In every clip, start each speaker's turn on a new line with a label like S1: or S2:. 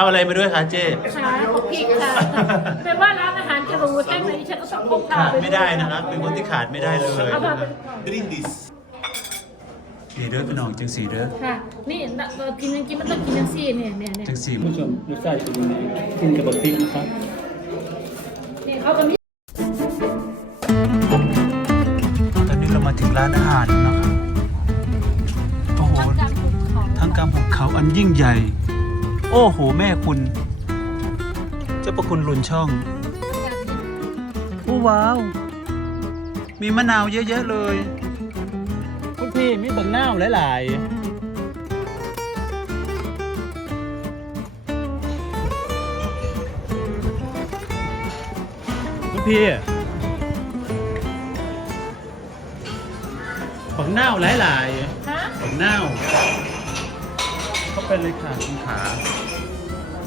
S1: อาอะไรมาด้วยคะเจ๊
S2: ใช่ผมพิกค่ะไป่ว่าร้านอาหารจะรูแท่งไหนฉันก็สองพกข
S1: าดไม่ได้นะครับเป็นคนที่ขาดไม่ได้เลยดอาแดิ้นดิสเด้อขนจังสีเด้อ
S2: ค่ะ นี่กินยังกินมันต้องกินจังสีเนี่ยเนี่ยเนี่ย
S1: จังสี
S3: ผู้ชมผูชายกินยังไงกินกัะนะครับ
S2: นี่เขาก็มี
S1: ร้านอาหารนะครับทั้งกำหุบเขาอันยิ่งใหญ่โอ้โหแม่คุณเจ้าประคุณลุนช่อง โอ้ ว้าว มีมะนาวเยอะๆเลย คุณพี่มีบังหน้าวหลาย ๆ คุณพี่บังหน้าวหลายๆฮะบังหน้าวเขาเป็นเลยค่ะ คุณขา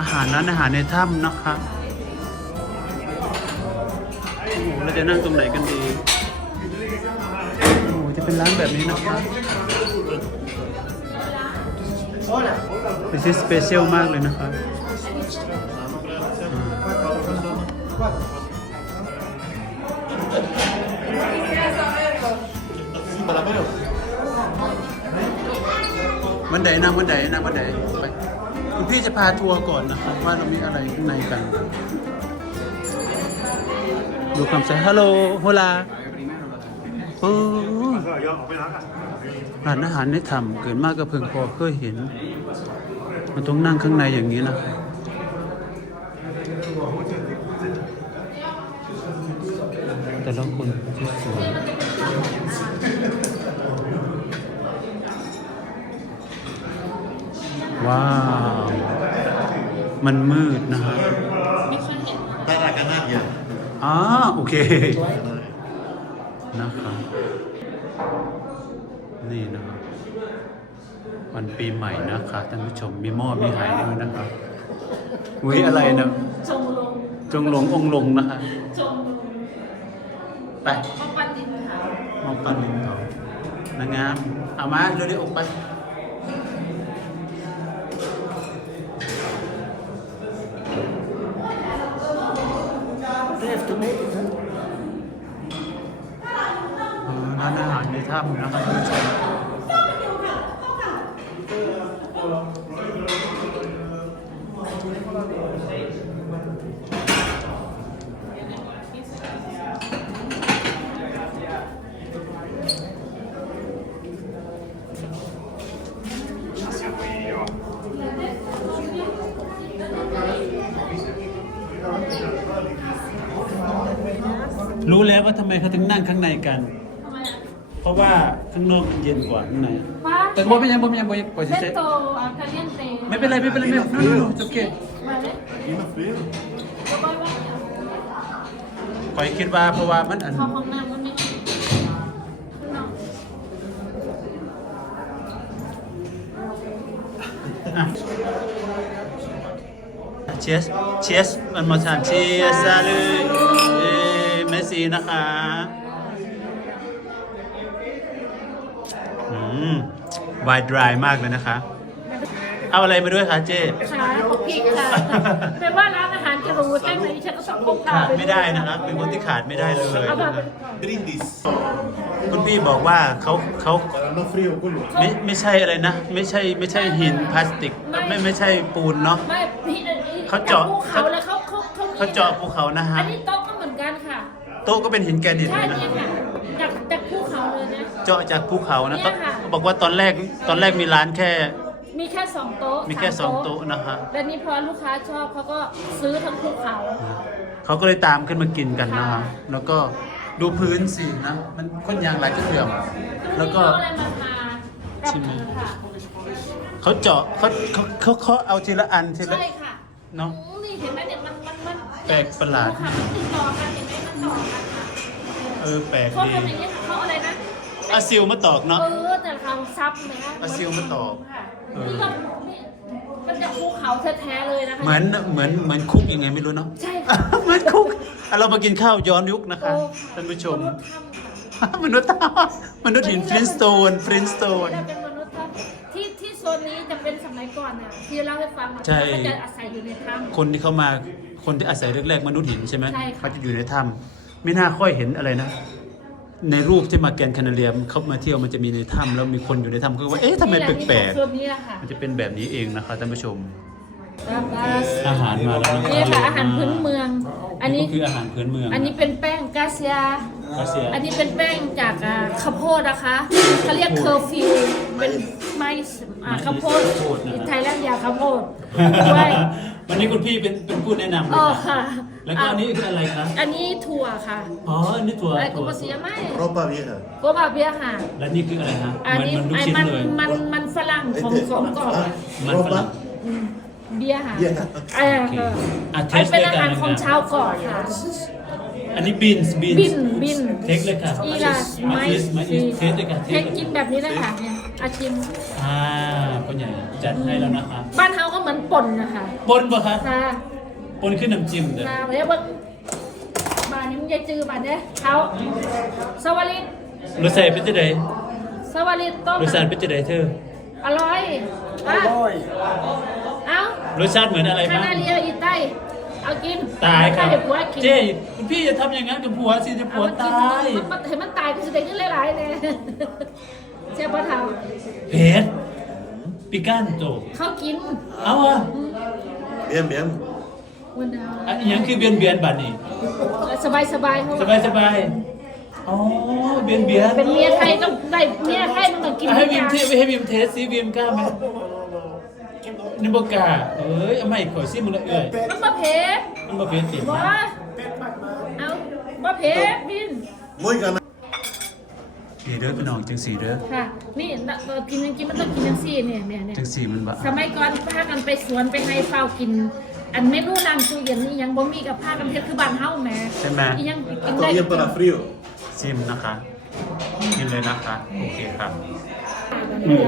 S1: อาหารนั้นอาหารในถ้ำนะคะโอ้เราจะนั่งตรงไหนกันดี โอ้จะเป็นร้านแบบนี้นะคะเป็นชิสเปเชียลมากเลยนะคะมันไดนั่งบันไดนั่งบันไดไปคุณพี่จะพาทัวร์ก่อนนะครับว่าเรามีอะไรข้างในกัน ดูคำเส่ยฮัลโหลฮฮลาโอ้รานอาหารนด้ทำเกินมากกระเพิ่งพอเคยเห็น มันต้องนั่งข้างในอย่างนี้นะแต่ละคนที่สวยมันมืดนะครับตาลากันหาเนี่อ่าโอเค นะครับ นี่นะครับวันปีใหม่นะครับท่านผู้ชม มีหม้อ มีหายด้วยนะครับวิอะไรนะ จงลงจงลง องลงนะคะไป
S2: มาปั้นดินเขา
S1: มาปั้นดินเขานางงามเอามาดูดิๆอกปั้นเทพสมุทรนั่นอาหารในถ้ำนะครับรู้แล้วว่าทําไมเขาถึงนั่งข้างในกัน เพราะว่าข้างนอกเย็นกว่าข้างในแต่ว่าไม่ยังไม่ยังไม่ยังปล่อยเฉยไม่เป็นไรไม่เป็นไรไม่เป็นไรโอเคป่อยคิดว่าเพราะว่ามันอันเชียสเชียสมันมาชันเชียสซาลูีนะคะอืมวายดรายมากเลยนะคะ เอาอะไรมาด้วยคะ เจ๊ข
S2: าขอพริกค่ะเป็นว่าร้านอาหารจะรู้ใช่ไหมฉันก็ต
S1: ้องพกขาดไม่ได้นะครับเป็นคนที่ขาดไม่ได้เลยริสคุณพี่บอกว่าเขาเขา ไม่ไม่ใช่อะไรนะ ไม่ใช่ไม่ใช่หินพลาสติก ไม่ไม่ใช่ปูนเนาะเขาเจาะเขาเขาเขาเจาะภูเขานะฮะอันนี้ตโต๊ะก็เป็นหินแกรนิตนะ เจาะจากภูเขานะก็บอกว่าตอนแรกตอนแรกมีร้านแค่
S2: มีแค่สองโต๊ะ
S1: มีแค่สองโต๊ะนะฮะ
S2: แต่นี้พอลูกค้าชอบเขาก็ซื้อทั้งภูเขา
S1: เขาก็เลยตามขึ้นมากินกันนะฮะ แล้วก็ดูพื้นสีนะ มันค้นยางลไรก็เถื่อแล้วก็ชิมเขาเจาะเขาเขาเขาเคาเอาทีละอันทีละใช่ค่ะเนาะ
S2: นี่เห็นไหมเนี่ยมันมันมัน
S1: แปลกประหลาดเ
S2: ห็นไหมเออแปลกดีเขาอะไรนะ
S1: อาซิลมาตอกเนาะ
S2: เออแต่ทางซับหมนะ
S1: อาซิลมาตอก
S2: ค่ะนี่ก็มันจะคุกเขาแท้ๆเลยนะค
S1: ะเหมือนเหมือนเหมือนคุกยังไงไม่รู้เนาะใช่เหมือนคุกเรามากินข้าวย้อนยุกนะคะท่านผู้ชมมนุษย์ถ้ำมนุษย์หินฟรินสโตนฟรินสโตน
S2: จะเป็นมนุษย์ถ้ำที่ที่โซนนี้จะเป็นสมัยก่อนน่ะที่เล่าให้ฟังมันอาศัยอยู่ในถ้
S1: ำคนที่เข้ามาคนที่อาศัยแรกแรกมนุษย์หินใช่ไหมเขาจะอยู่ในถ้าไม่น่าค่อยเห็นอะไรนะ ในรูปที่มาแกนคานาเลียมเขามาเที่ยวมันจะมีในถ้าแล้วมีคนอยู่ในถ้ำก็ว่าเอ๊ะทำไมแปลกแปลกมันจะเป็นแบบนี้เองนะคะท่านผู้ชมอาหารมาแล้วน
S2: ี่ค่ะอาหารพื้นเมือง
S1: อันนี้คืออาหารพื้นเมือง
S2: อันนี้เป็นแป้งกาเซียอันนี้เป็นแป้งจากข้าวโพดนะคะเขาเรียกเคอร์ฟิวเป็นไม่ข้าวโพดไทยเลนด์ยาข้าวโพด
S1: วันนี้คุณพี่เป็นเป็นผู้แนะนำเลยค่ะ แล้วก็อันนี้คืออะไรคะ
S2: อันนี้ถั่วค่ะ
S1: อ๋อ อันนี้ถั่วอะ
S2: กุ้งปูเสียไหม
S3: โรบาเบียค่ะ
S2: โรบาเบียค่ะ
S1: แล้วนี่คืออะไรคะ อันนี้มัน
S2: มันมันมันฝรั่งของของก่อนมันฝรั่งเบียค่ะเบีค่ะอันเป็นอาหารของชาวก่อนค่ะ
S1: อันนี้บินบินบินบิเทคเลยค่ะอีราสไม่เทคเลยค่ะ
S2: เทคกินแบบนี้เลยค่ะเนี่ยอาชิม
S1: อ่าคนใหญ่จัดให้แล้วนะคะ
S2: บ้านเฮาก็เหมือนปนนะคะปนปะคะค่ะ
S1: ปนขึ้นน้ำจิ้มเล
S2: ยอค่ะเดี๋ยวเบ้บ้านนี้มึงอยจื้อบ้านเด้อเฮาสวัสดี
S1: รู้สึกเป็นจะไดสวัสดีต้องรู้สึกเป็นจะไดเธอ
S2: อร่อย อร่อย เอ้า
S1: รสชาติเหมือนอะไรบ
S2: ้างคานาเลียอีไตเอากินตายครับ
S1: เจ๊พี่จะทำอย่างนั้นกับผัวสิจะผัวตายเห
S2: ็นมันตายก็จะเป็นเรื่องร้ายเน่เชฟปะท
S1: ำเพชรปิก้านโตเขากินเอาอะเบียนเบียนอันนี้ยังคือเบียนเบียนบัดนี้สบายสบายสบายสบายอ๋อเบียนเบียนเ
S2: ป็นเมียใครต้องได้เมียใครต้องกิน
S1: ให้วิมเทสให้วิมเทสซีวิมกล้าไหมนิบกาเอ้ยไม่ขอซิมเลยเอ่ยมันมาเพมันมาเพติดว่า
S2: เป็มา เอามาเพบินมุ้ยกัน
S1: เด้อพี่น้องจังสีเด้อ
S2: ค่ะ นี่กินยังกินมันต้องกินยังสีเนี่ยเนี่ยเน
S1: ี่ยจังสีมันบะ
S2: สมัยก่อนพากันไปสวนไปให้เฝ้ากิน อันเมนูนางซูเย็นนี่ยังบ่มีกับพากันเฮ็ดคือบ้านเฮาแม่ใช่ไหมยังกินได้ยังปลา
S1: ฟริวซิมนะคะ กินเลยนะคะโอเคครับ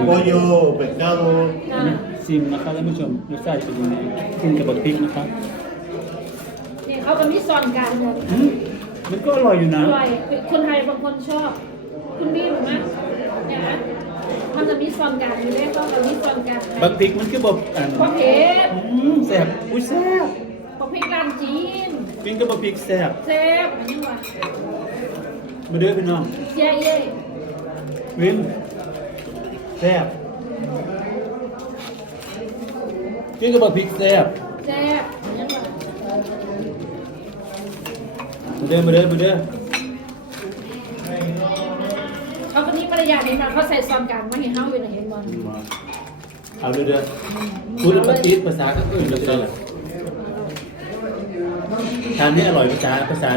S1: บอยโยเป็ดกาโรซิมนะคะท่านผู้ชมรสชาติเป็นยังไงขึ้นกับบทพริกนะคะ
S2: นี่เขาจะมีซอนกัน
S1: มันก็อร่อยอยู่นะอ
S2: ร่อยคนไทยบางคนชอบ คุณบี้หรือไหมมันจะมีซอนกันมีแล่ก็จะมีซอนกัน
S1: บัพริกมันคือแบบอ่าเผ็ดแสบอุ้ยแซ่บ
S2: บัพริกกันจีน
S1: พริกกับบัพริกแซ่บ
S2: แซ่บอันนี้ว่ะมาเด้อพี่น้องเย้เย้
S1: วิ่งแ่บกินกับพริกแซ่บ แซ่บเดินมาเดินมาเดิอ
S2: เขาคนนี้ภรรยาเห็มาเขาใส่ซอมกลางม่เห็นเขาอยู่ไนเห็นมัน
S1: เอาเด้อพูดภาษาภาษาก็คืออยู่ตรงนั้แหละทานนี้อร่อยภาษาภาษา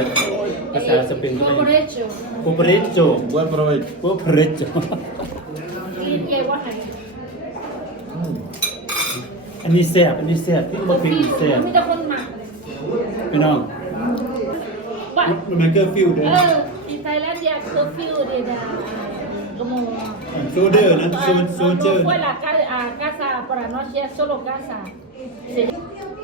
S1: ภาษาสเปนก็ไมู่เปเรโจคูเปเรโจคูเปเรโจกินเยอะว่าไอันนี้แซ่บอันนี้แซ่บที่มาฟิลแซ่บมีแต่คนหมักเลยน้องมันมนเกร์ฟิวเด้อ
S2: เออไทยแลนด์เดียเกิดฟิวเด้อดาก
S1: ระมงโซเดอร์นะโซเดอร์โซเดอร์
S2: ไฟลากาอากาซาปรานอเชียโซโลกาซา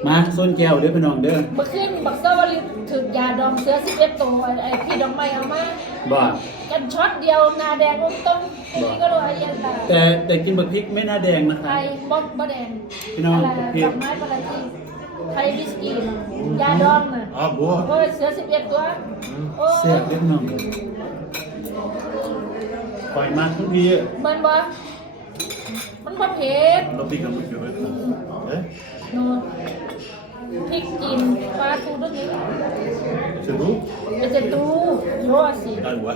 S1: มาส้นแก้วเด้อพี่น้องเด้อ
S2: เมื่อคืนบักซาวลิถึกยาดองเสือสิบเอ็ดตัวไอ้พี่ดองไม่เอามาบ่ากันช็อตเดียวนาแดงต้มตี่
S1: ก็รวยยันตาแต่แต่กินบักพริกไม่นาแดงนะครับ
S2: ไอยบ๊อบบะแดงพี่น้องดอกไม้ปลาจีไทยบิสกิตยาดองน่ะอ๋อบัวเสือสิบเอ็ดตัว
S1: เสือเล็กน้องปล่อยมาทุกที
S2: มันบ่มันบ่เผิด
S1: เราปิดกันหมดเยู่แล้เ
S2: นาะพริกกินฟ้าทูด้วยนี้จะดูจะดูยอสิอันวะ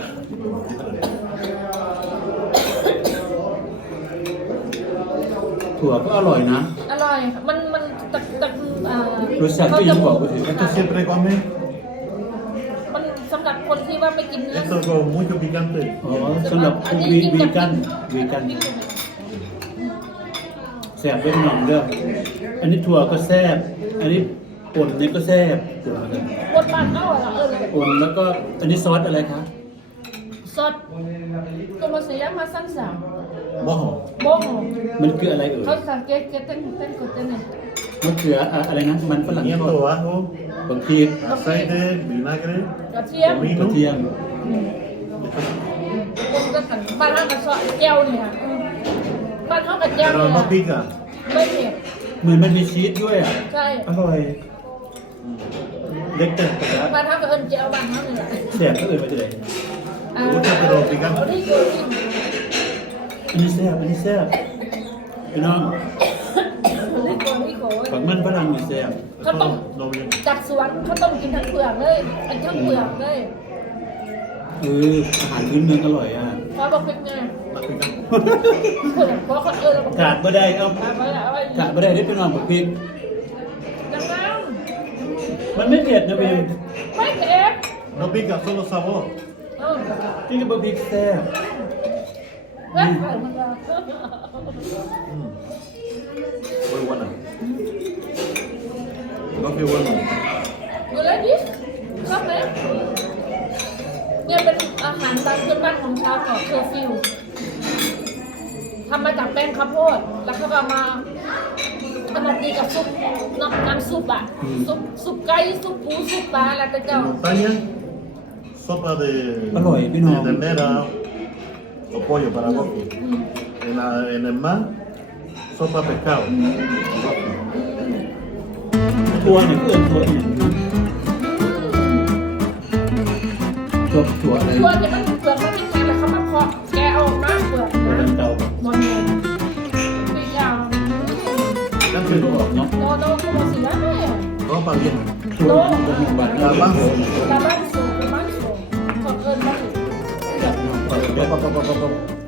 S1: ถั่วก็อร่อยนะ
S2: อร่อยมันมันตักตักอ่า
S1: รสชาติกยังบอกกูสิแล้วจะเสียไปก่อนไหม
S2: สำหรับคนที่ว่าไม่กินเนื้อเขาบอมุ้ย
S1: จะมีกันตื่นอ๋อสำหรับวีกันวีกันแซ่บเป็นหน่องเด้ออันนี้ถั่วก็แซ่บอันนี้ป่นนี่ก็แซ่บป่น้านเข่าไหรป่นแล้วก็อันนี้ซอสอะไรครับ
S2: ซอสตัวมัเสียมาสั้นสามบ่หอมบ่หอม
S1: มันคืออะไรเอ่ยเขาสังเกตเกตเต้นเต้นกดเต้นเนยมันคืออะไรนะมันฝรั่งเนี่ยตัวบางทีใส่เต้น
S2: มีมากเลยกระเทียมกระเทียมบ้านเขากระเจาะเกลวเนี่ยบ้านเขากระเจาะเนี่ย
S1: ไม่เผ็ดหมือนมันมีชีสด้วยอ่ะใช่อร่อย
S2: เล็กแต่ประทับประับเอิญเจ้าบังเท่านั้นแหละ
S1: แสบก็เลยไปเลยอ้าวถ้าโดนอีกครับอันนี้แสบอันนี้แสบพี่น้องฝังมันพลังมีเสียบ
S2: เขาต้องจากสวนเขาต้องกินทั้งเปลือกเลยทั้งเปลือกเลย
S1: อืออาหารพื้นเมืองอร่อยอ่ะกะบ่ได้เอ้ากะบ่ได้ได้พี่น้องบ่ผิดมันไม่เผ็ดนะบิ๊มไม่เผ็ดนบิ๊กกับโซโลซาวอที่จะบ่บิ๊กแซ่บ
S2: โอ้ยวันน่ะก็เพียววันน่ะกูเลยดิครับไหมเนี่ยเป็นากนั้นตอนขึ้นบ้านของชาวกขอเชอร์ฟิลทำมาจากแป้งข้าวโพด แล้วก็มาทำมานดีกับซุปน้ำน้ำซุปอะซุปซุปไก่ซุปปูซุปปลาอะไรก็เจ้าตอนนี้
S3: ซุปอะไร
S1: อร่อยพี่น้องเ
S3: ดนเนอร์โอ้โหยาราบอีนาเอเนมาซุปปลาเป็ดข้าว
S1: ตัวนี่คือตัวอื่นถั่วอะไร
S2: ถั่วจะเป็นถั่วที่มีแต่เขามาเคาะแกเอาหน้าถั่วมนเตาบนเงตาไปย่างนั่นคือถั่วเนาะโตโตสีแด
S1: งก็ปังยัง
S2: ถั่วจะมี
S1: บัตรลาบ้าหง
S2: ลาบ้าสูงลาบ้าสูงขอเกินบ้างเดี๋ยวปะปะปะปะ